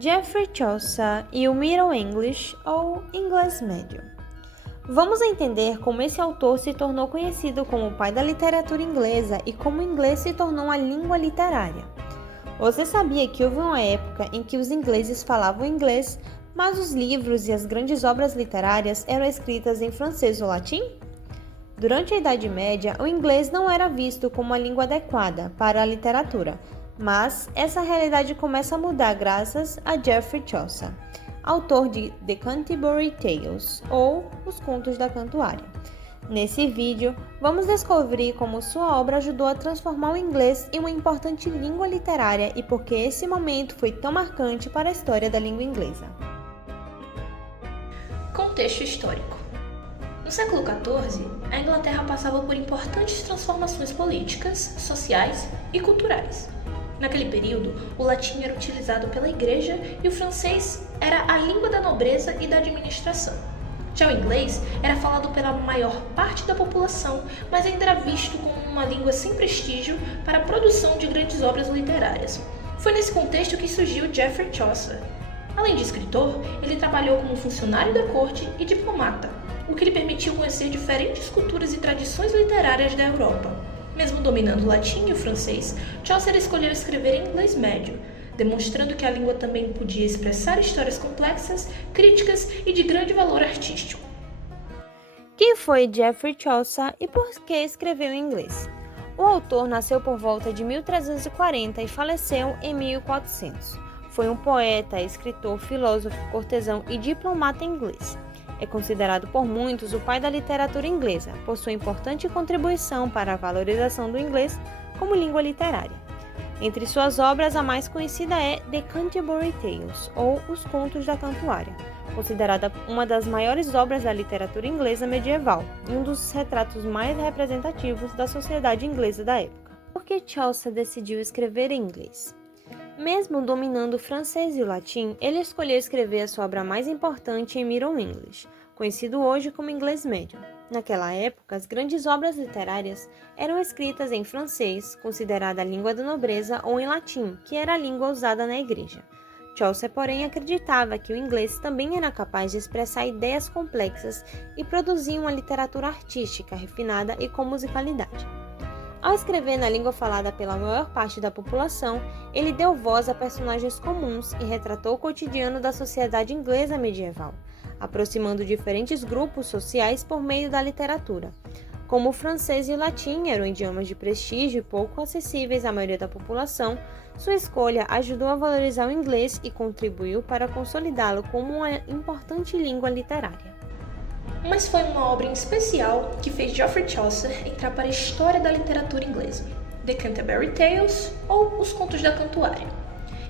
Geoffrey Chaucer e o Middle English, ou Inglês Médio. Vamos entender como esse autor se tornou conhecido como o pai da literatura inglesa e como o inglês se tornou a língua literária. Você sabia que houve uma época em que os ingleses falavam inglês, mas os livros e as grandes obras literárias eram escritas em francês ou latim? Durante a Idade Média, o inglês não era visto como a língua adequada para a literatura, mas essa realidade começa a mudar graças a Geoffrey Chaucer, autor de The Canterbury Tales, ou Os Contos da Cantuária. Nesse vídeo, vamos descobrir como sua obra ajudou a transformar o inglês em uma importante língua literária e por que esse momento foi tão marcante para a história da língua inglesa. Contexto histórico. No século XIV, a Inglaterra passava por importantes transformações políticas, sociais e culturais. Naquele período, o latim era utilizado pela igreja e o francês era a língua da nobreza e da administração. Já o inglês era falado pela maior parte da população, mas ainda era visto como uma língua sem prestígio para a produção de grandes obras literárias. Foi nesse contexto que surgiu Geoffrey Chaucer. Além de escritor, ele trabalhou como funcionário da corte e diplomata, o que lhe permitiu conhecer diferentes culturas e tradições literárias da Europa. Mesmo dominando o latim e o francês, Chaucer escolheu escrever em inglês médio, demonstrando que a língua também podia expressar histórias complexas, críticas e de grande valor artístico. Quem foi Geoffrey Chaucer e por que escreveu em inglês? O autor nasceu por volta de 1340 e faleceu em 1400. Foi um poeta, escritor, filósofo, cortesão e diplomata inglês. É considerado por muitos o pai da literatura inglesa, por sua importante contribuição para a valorização do inglês como língua literária. Entre suas obras, a mais conhecida é The Canterbury Tales, ou Os Contos da Cantuária, considerada uma das maiores obras da literatura inglesa medieval e um dos retratos mais representativos da sociedade inglesa da época. Por que Chaucer decidiu escrever em inglês? Mesmo dominando o francês e o latim, ele escolheu escrever a sua obra mais importante em Middle English, conhecido hoje como inglês médio. Naquela época, as grandes obras literárias eram escritas em francês, considerada a língua da nobreza, ou em latim, que era a língua usada na igreja. Chaucer, porém, acreditava que o inglês também era capaz de expressar ideias complexas e produzir uma literatura artística refinada e com musicalidade. Ao escrever na língua falada pela maior parte da população, ele deu voz a personagens comuns e retratou o cotidiano da sociedade inglesa medieval, aproximando diferentes grupos sociais por meio da literatura. Como o francês e o latim eram idiomas de prestígio e pouco acessíveis à maioria da população, sua escolha ajudou a valorizar o inglês e contribuiu para consolidá-lo como uma importante língua literária. Mas foi uma obra em especial que fez Geoffrey Chaucer entrar para a história da literatura inglesa: The Canterbury Tales, ou Os Contos da Cantuária.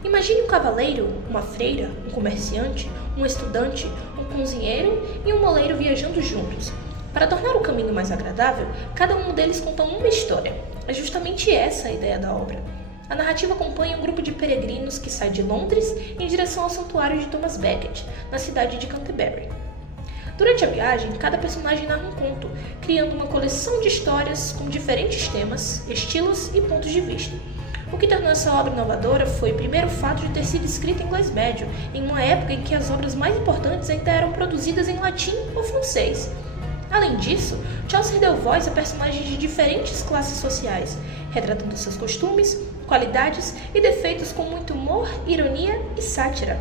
Imagine um cavaleiro, uma freira, um comerciante, um estudante, um cozinheiro e um moleiro viajando juntos. Para tornar o caminho mais agradável, cada um deles conta uma história. É justamente essa a ideia da obra. A narrativa acompanha um grupo de peregrinos que sai de Londres em direção ao santuário de Thomas Becket, na cidade de Canterbury. Durante a viagem, cada personagem narra um conto, criando uma coleção de histórias com diferentes temas, estilos e pontos de vista. O que tornou essa obra inovadora foi, primeiro, o fato de ter sido escrita em inglês médio, em uma época em que as obras mais importantes ainda eram produzidas em latim ou francês. Além disso, Chaucer deu voz a personagens de diferentes classes sociais, retratando seus costumes, qualidades e defeitos com muito humor, ironia e sátira.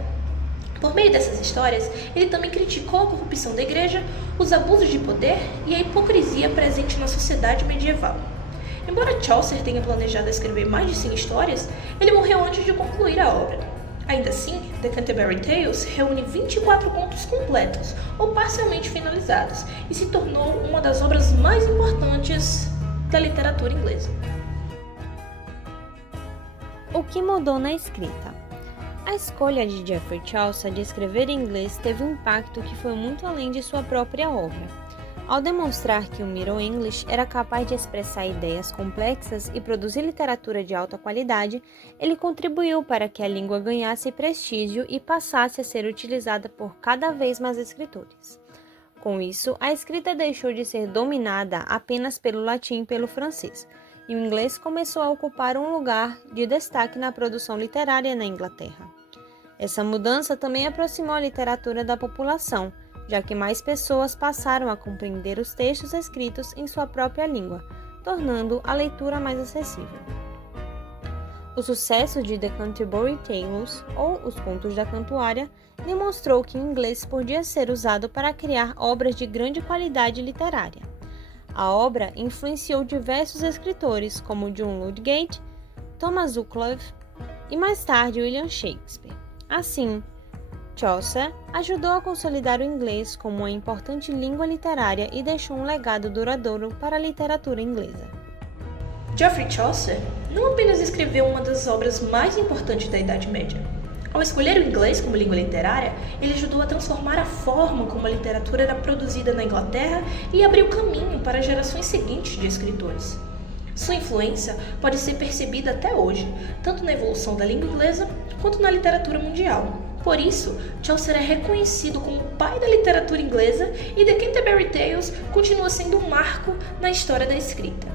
Por meio dessas histórias, ele também criticou a corrupção da igreja, os abusos de poder e a hipocrisia presente na sociedade medieval. Embora Chaucer tenha planejado escrever mais de 100 histórias, ele morreu antes de concluir a obra. Ainda assim, The Canterbury Tales reúne 24 contos completos ou parcialmente finalizados e se tornou uma das obras mais importantes da literatura inglesa. O que mudou na escrita? A escolha de Geoffrey Chaucer de escrever em inglês teve um impacto que foi muito além de sua própria obra. Ao demonstrar que o Middle English era capaz de expressar ideias complexas e produzir literatura de alta qualidade, ele contribuiu para que a língua ganhasse prestígio e passasse a ser utilizada por cada vez mais escritores. Com isso, a escrita deixou de ser dominada apenas pelo latim e pelo francês, e o inglês começou a ocupar um lugar de destaque na produção literária na Inglaterra. Essa mudança também aproximou a literatura da população, já que mais pessoas passaram a compreender os textos escritos em sua própria língua, tornando a leitura mais acessível. O sucesso de The Canterbury Tales, ou Os Contos da Cantuária, demonstrou que o inglês podia ser usado para criar obras de grande qualidade literária. A obra influenciou diversos escritores, como John Lydgate, Thomas Wycliffe e mais tarde William Shakespeare. Assim, Chaucer ajudou a consolidar o inglês como uma importante língua literária e deixou um legado duradouro para a literatura inglesa. Geoffrey Chaucer não apenas escreveu uma das obras mais importantes da Idade Média. Ao escolher o inglês como língua literária, ele ajudou a transformar a forma como a literatura era produzida na Inglaterra e abriu caminho para gerações seguintes de escritores. Sua influência pode ser percebida até hoje, tanto na evolução da língua inglesa quanto na literatura mundial. Por isso, Chaucer é reconhecido como o pai da literatura inglesa e The Canterbury Tales continua sendo um marco na história da escrita.